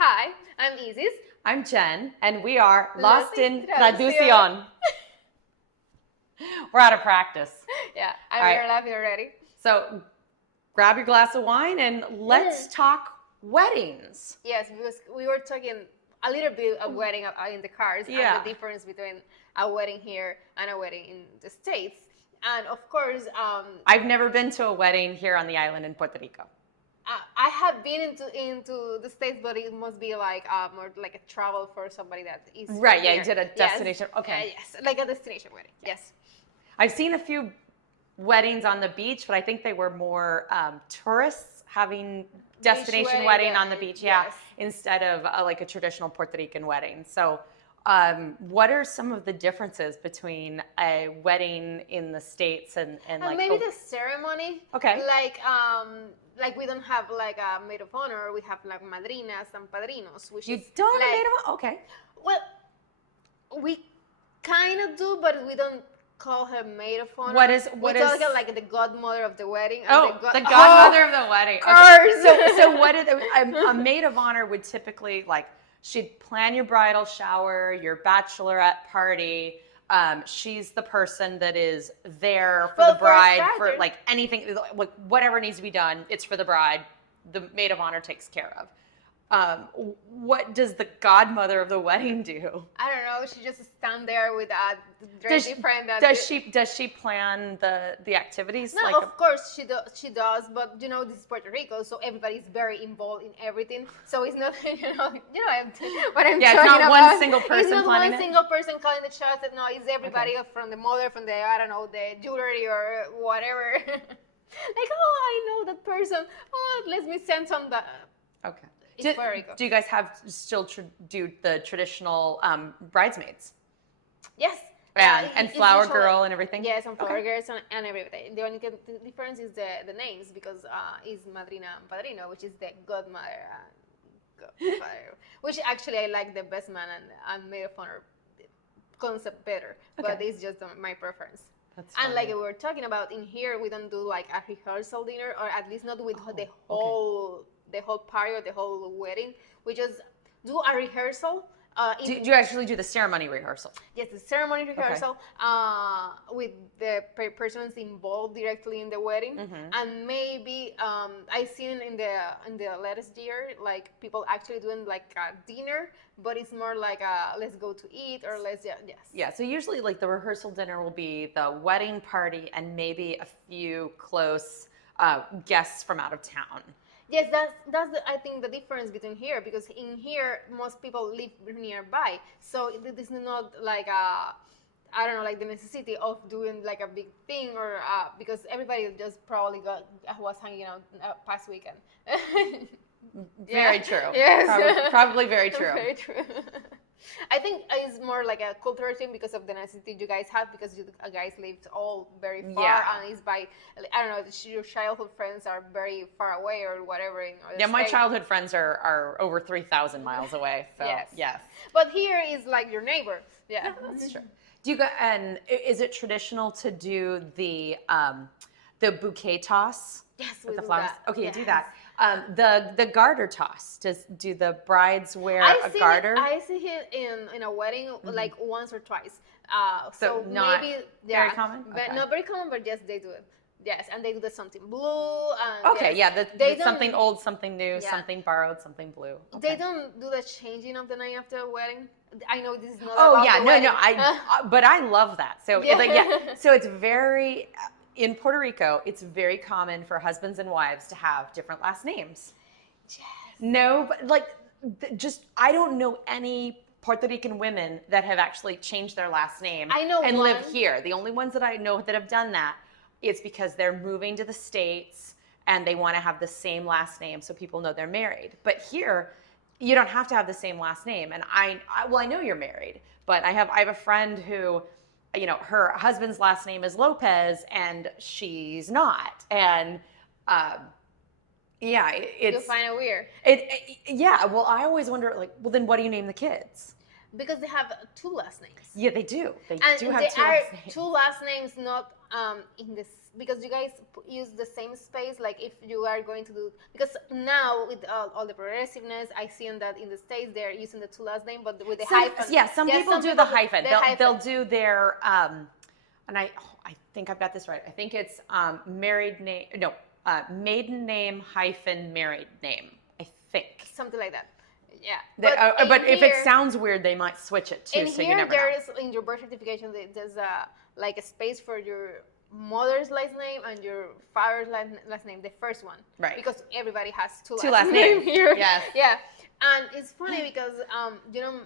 Hi, I'm Isis. I'm Jen, and we are Lost Lost in in Traduccion. Traduccion. We're out of practice. Yeah, All and right. we're laughing already. So grab your glass of wine and let's talk weddings. Yes, because we were talking a little bit of wedding in the cars Yeah. and the difference between a wedding here and a wedding in the States. And of course, I've never been to a wedding here on the island in Puerto Rico. I have been into the States, but it must be like more like a travel for somebody that is Right, yeah, here. you did a destination. Yes. Okay. Yes, like a destination wedding. Yes. I've seen a few weddings on the beach, but I think they were more tourists having destination wedding on the beach, yes. instead of like a traditional Puerto Rican wedding. So what are some of the differences between a wedding in the States and like maybe the ceremony. Okay. Like we don't have like a maid of honor. We have like madrinas and padrinos, which You is don't have like, a maid of honor? Okay. well, we kind of do, but we don't call her maid of honor. What we is call her like the godmother of the wedding. And the godmother of the wedding. Curse. Okay. So what is a maid of honor would typically like she'd plan your bridal shower, your bachelorette party. She's the person that is there for the bride for like anything, like whatever needs to be done. It's for the bride. The maid of honor takes care of. What does the godmother of the wedding do? I don't know. She just stand there with a dressy friend. Does she plan the activities? No, like of course she does. But you know, this is Puerto Rico, so everybody's very involved in everything. So it's not what I'm yeah, talking it's not about. one single person It's not planning one single person calling the shots. No, it's everybody from the mother, from the I don't know, the jewelry or whatever. Like, oh, I know that person. Oh, let me send some. Okay. Do you guys have still do the traditional bridesmaids? Yes. And flower girl and everything? Yes, and flower girls and everything. The only difference is the names, because is Madrina and Padrino, which is the godmother and godfather. Which actually I like the best man and maid of honor concept better, but it's just my preference. And like we were talking about, in here we don't do like a rehearsal dinner, or at least not with the whole party or the whole wedding. We just do a rehearsal. Do you actually do the ceremony rehearsal? Yes, the ceremony rehearsal with the persons involved directly in the wedding, and maybe I seen in the latest year like people actually doing like a dinner, but it's more like a let's go to eat or let's Yeah, so usually like the rehearsal dinner will be the wedding party and maybe a few close guests from out of town. Yes, that's I think the difference between here, because in here most people live nearby, so it is not like I don't know, like the necessity of doing like a big thing, or because everybody just probably was hanging out past weekend. Very true. Yes, probably very true. Very true. I think it's more like a cultural thing because of the necessity you guys have, because you guys lived all very far, and it's by, I don't know, your childhood friends are very far away or whatever. My childhood friends are over 3,000 miles away. So yes. But here is like your neighbor. Yeah, that's true. Do you go, and is it traditional to do the bouquet toss? Yes, with we the do flowers? that. Okay, you do that. The garter toss. Do the brides wear a garter? I see it in a wedding like once or twice. So not maybe very common. But not very common. But yes, they do it. Yes, and they do the something blue. And something old, something new, something borrowed, something blue. Okay. They don't do the changing of the night after a wedding. I know this is not. But I love that. So so it's very. In Puerto Rico, it's very common for husbands and wives to have different last names. Yes. No, but I don't know any Puerto Rican women that have actually changed their last name and live here. The only ones that I know that have done that, it's because they're moving to the States and they want to have the same last name so people know they're married. But here, you don't have to have the same last name. And I know you're married, but I have a friend who, her husband's last name is Lopez and she's not. And you find it weird. Well, I always wonder, like, well, then what do you name the kids? Because they have two last names. Yeah, they do. They do have two last names. Two last names, not in the because you guys use the same space, like if you are going to do, because now with all the progressiveness, I see that in the States they're using the two last name, but with the hyphen. Yeah, some people do the hyphen. They'll do their, and I think I've got this right. I think it's maiden name hyphen married name. I think something like that. Yeah, but if it sounds weird, they might switch it too. So you never know. There is in your birth certification, there's like a space for your mother's last name and your father's last name, the first one, right? Because everybody has two last names here. Yes. Yeah, and it's funny because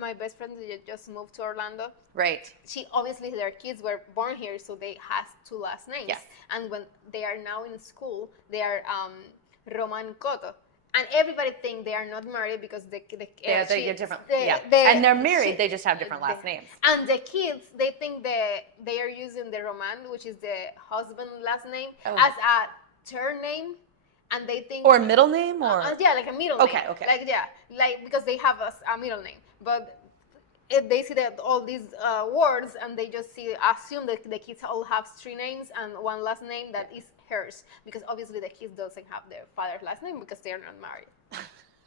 my best friend just moved to Orlando. Right. She obviously their kids were born here, so they has two last names. Yes. And when they are now in school, they are Roman Cotto. And everybody think they are not married because they get different. And they're married. They just have different last names. And the kids, they think they are using the Roman, which is the husband last name, as a third name, and they think or middle name or like a middle name. Okay. Like because they have a middle name, but if they see that all these words and they just assume that the kids all have three names and one last name that is hers, because obviously the kids doesn't have their father's last name because they are not married.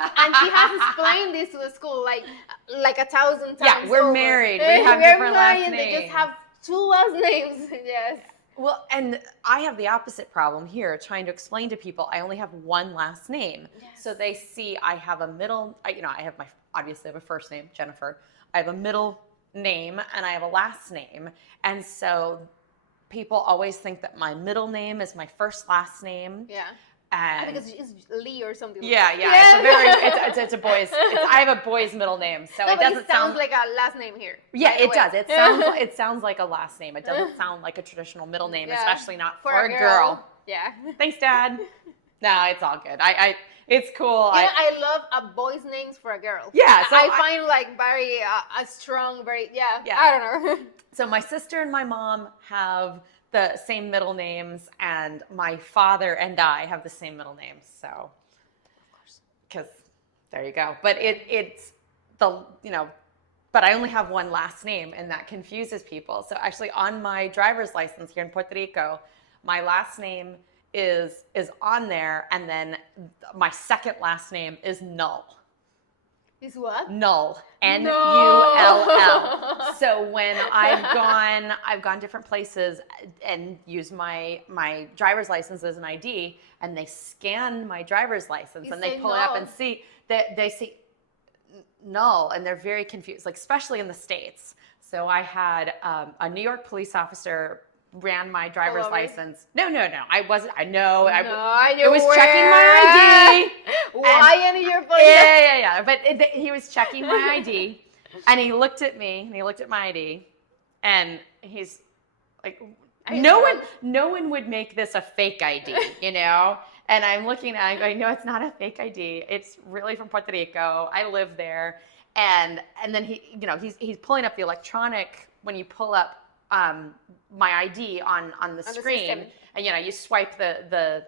And she has explained this to the school like 1,000 times. Yeah, we're married. We have different last names. They just have two last names. Yes. Well, and I have the opposite problem here, trying to explain to people I only have one last name. Yes. So they see I have a middle. I have obviously I have a first name, Jennifer. I have a middle name and I have a last name, and so people always think that my middle name is my first last name. Yeah. And because it's Lee or something. Yeah. It's a boy's. I have a boy's middle name, so it doesn't sound like a last name here. Yeah, it does. It sounds like a last name. It doesn't sound like a traditional middle name, especially not for a girl. Yeah. Thanks, Dad. No, it's all good. It's cool. I love a boy's names for a girl. Yeah, so I find like very strong, very I don't know. So my sister and my mom have the same middle names, and my father and I have the same middle names. So, of course, because there you go. But but I only have one last name, and that confuses people. So actually, on my driver's license here in Puerto Rico, my last name is on there, and then my second last name is Null. Is what? Null. Null. So when I've gone different places and used my driver's license as an ID, and they scan my driver's license and they pull it up and see that they see Null, and they're very confused, like especially in the States. So I had a New York police officer ran my driver's license. No. I wasn't. I know. It was checking my ID. Why in your police? Yeah. But he was checking my ID, and he looked at me, and he looked at my ID, and he's like, no one would make this a fake ID, And I'm looking at it, I know it's not a fake ID. It's really from Puerto Rico. I live there. And then he's pulling up the electronic, when you pull up my ID on the screen, and you swipe the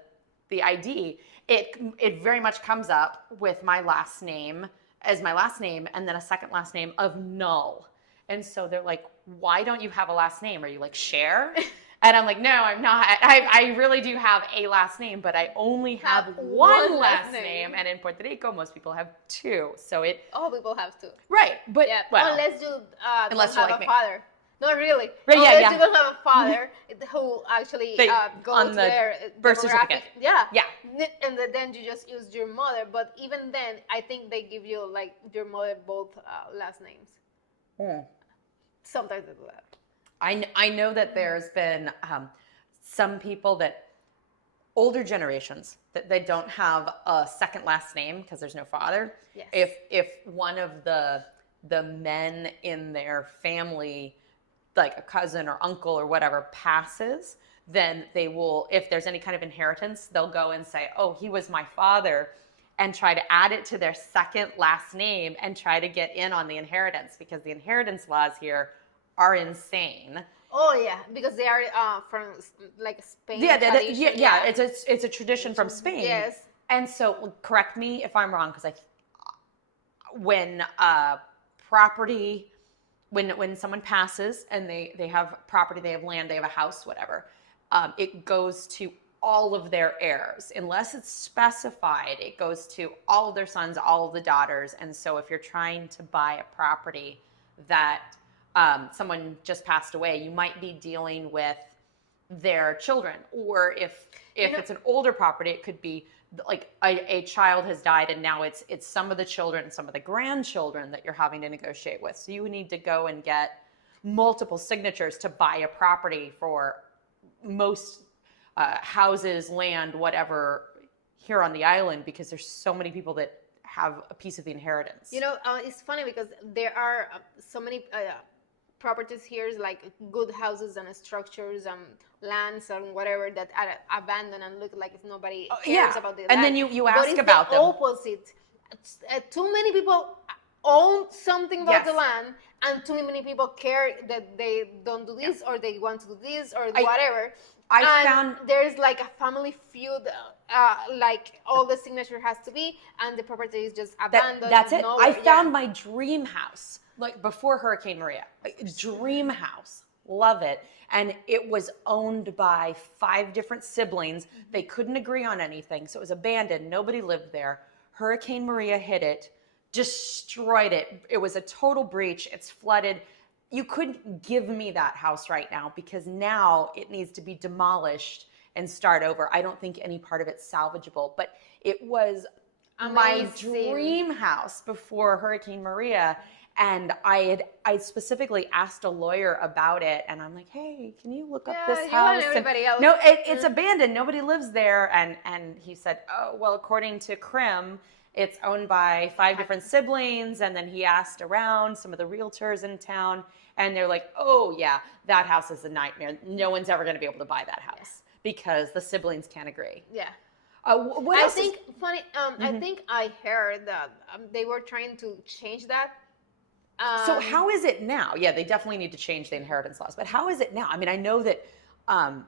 ID, it very much comes up with my last name as my last name, and then a second last name of Null. And so they're like, why don't you have a last name? Are you like Cher? And I'm like, no, I'm not. I really do have a last name, but I only have one last name. And in Puerto Rico, most people have two. So all people have two. Right. But unless you unless don't you have a father. Not really. Right, unless you don't have a father who actually go on to the their birth certificate. Yeah. Yeah. And then you just use your mother. But even then, I think they give you like your mother both last names. Mm. Sometimes they do that. I know that there's been some people that older generations that they don't have a second last name because there's no father. Yes. If one of the men in their family, like a cousin or uncle or whatever, passes, then they will, if there's any kind of inheritance, they'll go and say, oh, he was my father, and try to add it to their second last name and try to get in on the inheritance, because the inheritance laws here are insane. Oh yeah, because they are from like Spain. Yeah, it's a tradition from Spain. Yes. And so, correct me if I'm wrong, because when property, when someone passes and they have property, they have land, they have a house, whatever, it goes to all of their heirs. Unless it's specified, it goes to all of their sons, all of the daughters. And so if you're trying to buy a property that someone just passed away, you might be dealing with their children. Or if it's an older property, it could be like a child has died and now it's some of the children, some of the grandchildren that you're having to negotiate with. So you need to go and get multiple signatures to buy a property for most houses, land, whatever, here on the island, because there's so many people that have a piece of the inheritance. It's funny because there are so many properties here, like good houses and structures and lands and whatever that are abandoned and look like nobody cares about the land. And then you ask about the them. Opposite. Too many people own something about the land, and too many people care that they don't do this or they want to do this or whatever. I found there's like a family feud, like all the signature has to be, and the property is just abandoned. That's it. I found my dream house, like before Hurricane Maria. Dream house, love it, and it was owned by 5 different siblings. They couldn't agree on anything, so it was abandoned. Nobody lived there. Hurricane Maria hit it, destroyed it. It was a total breach. It's flooded. You couldn't give me that house right now because now it needs to be demolished and start over. I don't think any part of it's salvageable, but it was my dream house before Hurricane Maria. And I specifically asked a lawyer about it, and I'm like, hey, can you look up this house? No, it's abandoned. Nobody lives there. And he said, oh, well, according to Crim, it's owned by 5 different siblings. And then he asked around some of the realtors in town, and they're like, oh, yeah, that house is a nightmare. No one's ever going to be able to buy that house because the siblings can't agree. Yeah. I think I heard that they were trying to change that. So how is it now? Yeah, they definitely need to change the inheritance laws. But how is it now? I mean, I know that I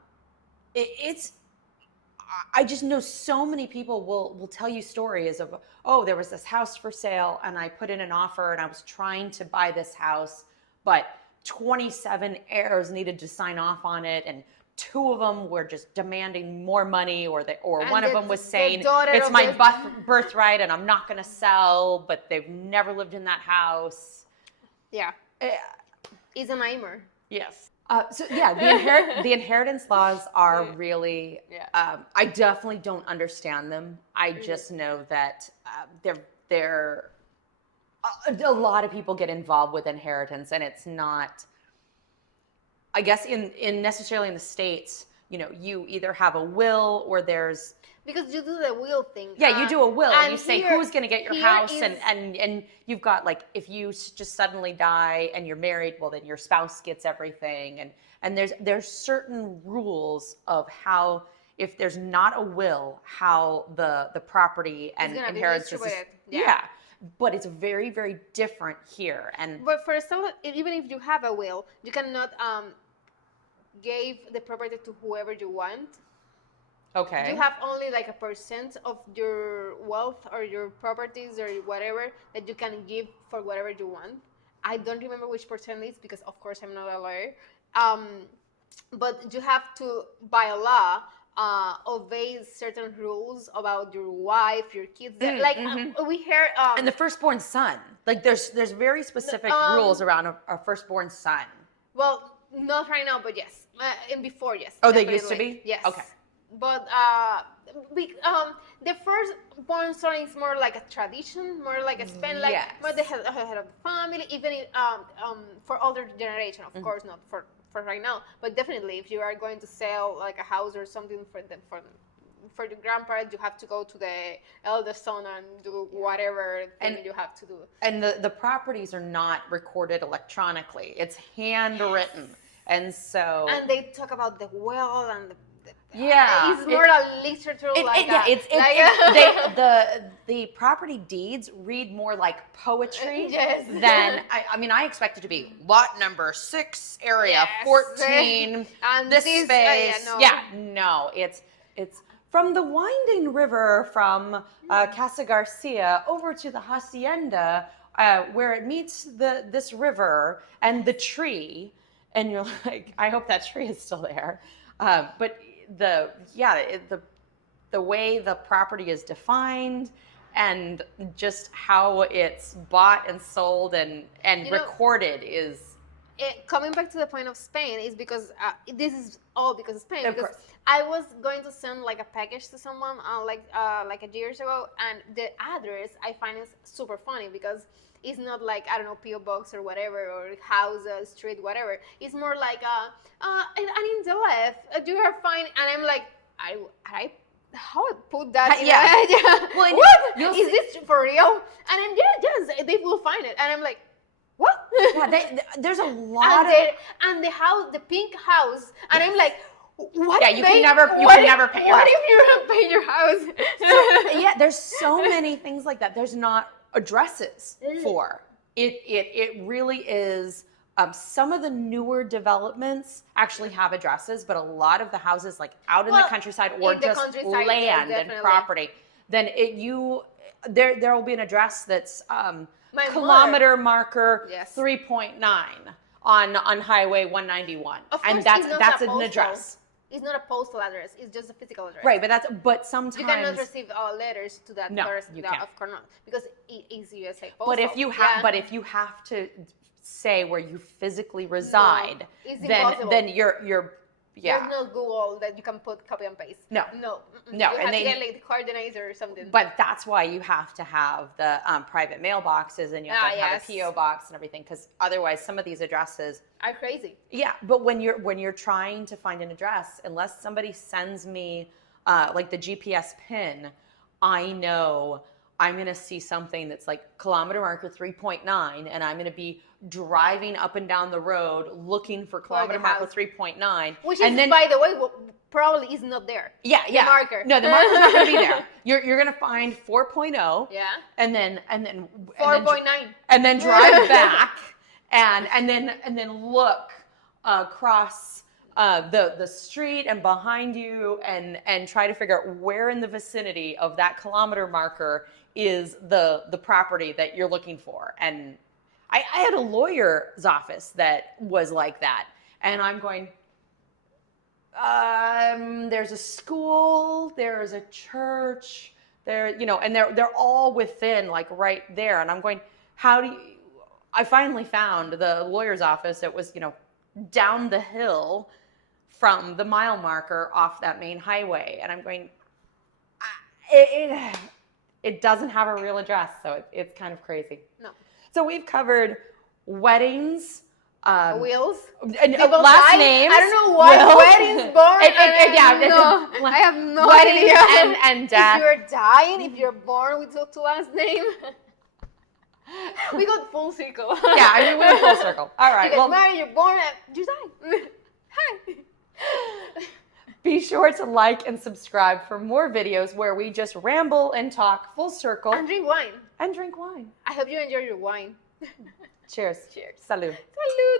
just know so many people will tell you stories of, oh, there was this house for sale and I put in an offer and I was trying to buy this house, but 27 heirs needed to sign off on it, and 2 of them were just demanding more money, or one of them was saying it's my birthright and I'm not going to sell, but they've never lived in that house. Yeah, it's a nightmare. Yes. The inheritance laws are really. I definitely don't understand them. I just know that they're a lot of people get involved with inheritance, and it's not. I guess in necessarily in the States, you either have a will or there's. Because you do the will thing. Yeah, you do a will. And you say who's going to get your house. And you've got, like, if you just suddenly die and you're married, well, then your spouse gets everything. And there's certain rules of how, if there's not a will, how the property and inheritance is. Yeah. But it's very, very different here. But for example, even if you have a will, you cannot give the property to whoever you want. Okay. You have only like a % of your wealth or your properties or whatever that you can give for whatever you want. I don't remember which % it is because, of course, I'm not a lawyer. But you have to, by law, obey certain rules about your wife, your kids. We hear. And the firstborn son. Like there's very specific rules around a firstborn son. Well, not right now, but yes. And before, yes. Oh, they used to be? Yes. Okay. But the firstborn son is more like a tradition, more like a spend, like more the head of the family, even for older generation, of course, not for right now, but definitely if you are going to sell like a house or something for the grandparents, you have to go to the eldest son and do whatever thing you have to do. And the properties are not recorded electronically; it's handwritten, and so. And they talk about the will and. It's more a literature the property deeds read more like poetry than I expect it to be lot number 6 area 14 and this space. No, it's from the winding river from Casa Garcia over to the hacienda where it meets this river and the tree, and you're like, I hope that tree is still there. But the way the property is defined and just how it's bought and sold and recorded is. Coming back to the point of Spain is because this is all because of Spain. Because I was going to send like a package to someone like a years ago, and the address I find is super funny because it's not like, I don't know, PO box or whatever, or house, street, whatever. It's more like and in the left, you are fine, and I'm like, how I put that? Well, what is this for real? And then yes, they will find it, and I'm like, what? Yeah, there's a lot and the house, the pink house, and I'm like, what? Yeah, you can never paint your house. What if you don't paint your house? So, yeah, there's so many things like that. There's not addresses for it. It really is. Some of the newer developments actually have addresses, but a lot of the houses, like out in the countryside or just land and property, then there will be an address that's kilometer marker 3.9 on Highway 191, and that's an address. It's not a postal address; it's just a physical address. Right, but sometimes you cannot receive letters to that. No, you can't. Of course not, because it is USA postal. But if you have to say where you physically reside, then you're There's no Google that you can put copy and paste. No. You have to get like the coordinates or something. But that's why you have to have the private mailboxes, and you have to have a PO box and everything, because otherwise some of these addresses are crazy. Yeah, but when you're trying to find an address, unless somebody sends me like the GPS pin, I know I'm going to see something that's like kilometer marker 3.9, and I'm going to be driving up and down the road looking for kilometer marker 3.9. Which is, by the way, probably is not there. Yeah. The marker. No, the marker's not going to be there. You're going to find 4.0. Yeah. And then 4.9. And then drive back and then look across the street and behind you and try to figure out where in the vicinity of that kilometer marker is the property that you're looking for. And I had a lawyer's office that was like that, and I'm going, there's a school, there's a church, and they're all within, like, right there, and I'm going, I finally found the lawyer's office that was, down the hill from the mile marker off that main highway, and I'm going, it doesn't have a real address, so it's kind of crazy. No. So we've covered weddings, wills, last names. I don't know why weddings, born. I have no idea. And death. If you're dying, if you're born with two last name. We got full circle. Yeah, we went full circle. All right. You get married, you're born, you die. Hi. Be sure to like and subscribe for more videos where we just ramble and talk full circle. And drink wine. And drink wine. I hope you enjoy your wine. Cheers. Cheers. Salud. Salud.